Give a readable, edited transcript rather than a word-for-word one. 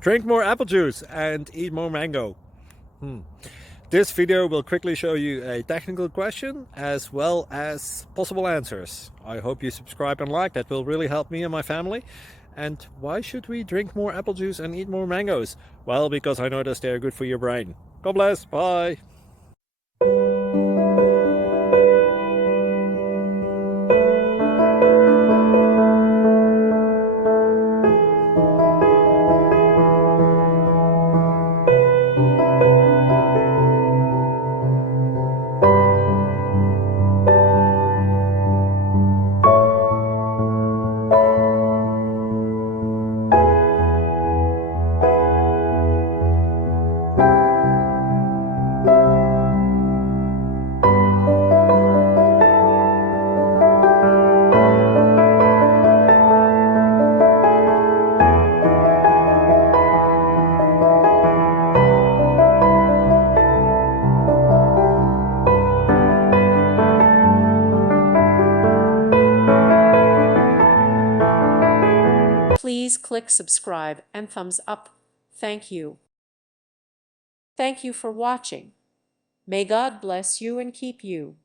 Drink more apple juice and eat more mango. This video will quickly show you a technical question as well as possible answers. I hope you subscribe and like, that will really help me and my family. And why should we drink more apple juice and eat more mangoes? Well, because I noticed they're good for your brain. God bless, bye! Please click subscribe and thumbs up. Thank you. Thank you for watching. May God bless you and keep you.